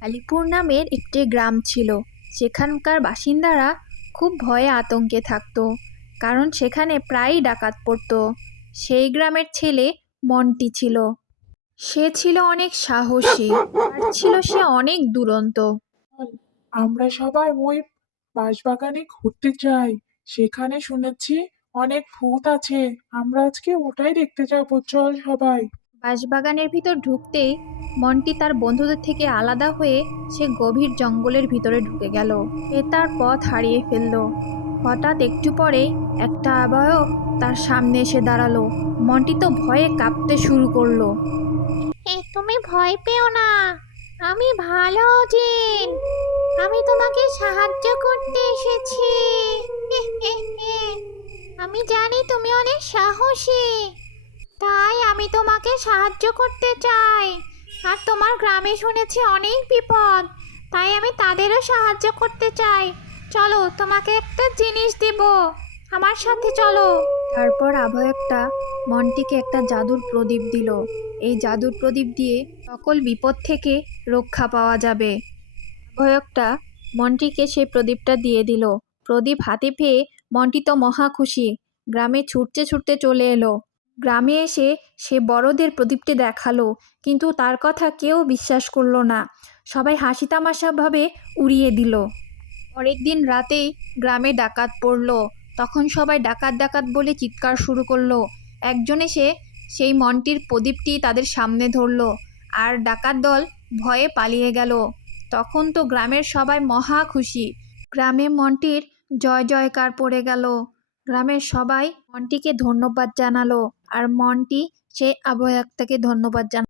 আলিপুর নামের একটি গ্রাম ছিল। সেখানকার বাসিন্দারা খুব ভয়ে আতঙ্কে থাকতো কারণ সেখানে প্রায়ই ডাকাত পড়তো। সেই গ্রামের ছেলে মন্টি ছিল। সে ছিল অনেক সাহসী আর ছিল সে অনেক দুরন্ত। আমরা সবাই ওই বাঁশবাগানে ঘুরতে যাই। সেখানে শুনেছি অনেক ভূত আছে। আমরা আজকে ওটাই দেখতে যাব। চল সবাই। বাঁশবাগানের ভিতর ঢুকতেই মন্টি তার বন্ধুদের থেকে আলাদা হয়ে সে গভীর জঙ্গলের ভিতরে ঢুকে গেল। এ তার পথ হারিয়ে ফেলল। হঠাৎ একটু পরে একটা আবায়ক তার সামনে এসে দাঁড়াল। মন্টি তো ভয়ে কাঁপতে শুরু করল। তুমি ভয় পেও না। আমি ভালো জিন। আমি তোমাকে সাহায্য করতে এসেছি। আমি জানি তুমি অনেক সাহসী। তাই আমি তোমাকে সাহায্য করতে চাই। আর তোমার গ্রামে শুনেছি অনেক বিপদ, তাই আমি তাদেরও সাহায্য করতে চাই। চলো, তোমাকে একটা জিনিস দেব। আমার সাথে চলো। তারপর আবহাওয়াটা মন্টিকে একটা জাদুর প্রদীপ দিল। এই জাদুর প্রদীপ দিয়ে সকল বিপদ থেকে রক্ষা পাওয়া যাবে। ভয়কটা মন্টিকে সেই প্রদীপটা দিয়ে দিল। প্রদীপ হাতে পেয়ে মন্টি তো মহা খুশি। গ্রামে ছুটতে ছুটতে চলে এলো। গ্রামে এসে সে বড়দের প্রদীপটি দেখাল, কিন্তু তার কথা কেউ বিশ্বাস করল না। সবাই হাসি তামাশাভাবে উড়িয়ে দিল। পরের দিন রাতেই গ্রামে ডাকাত পড়ল। তখন সবাই ডাকাত ডাকাত বলে চিৎকার শুরু করল। একজন এসে সেই মন্টির প্রদীপটি তাদের সামনে ধরলো আর ডাকাত দল ভয়ে পালিয়ে গেল। তখন তো গ্রামের সবাই মহা খুশি। গ্রামে মন্টির জয় জয়কার পড়ে গেল। গ্রামের সবাই মন্টিকে ধন্যবাদ জানালো আর মন্টি সেই আবহাওয়াকে ধন্যবাদ জানালো।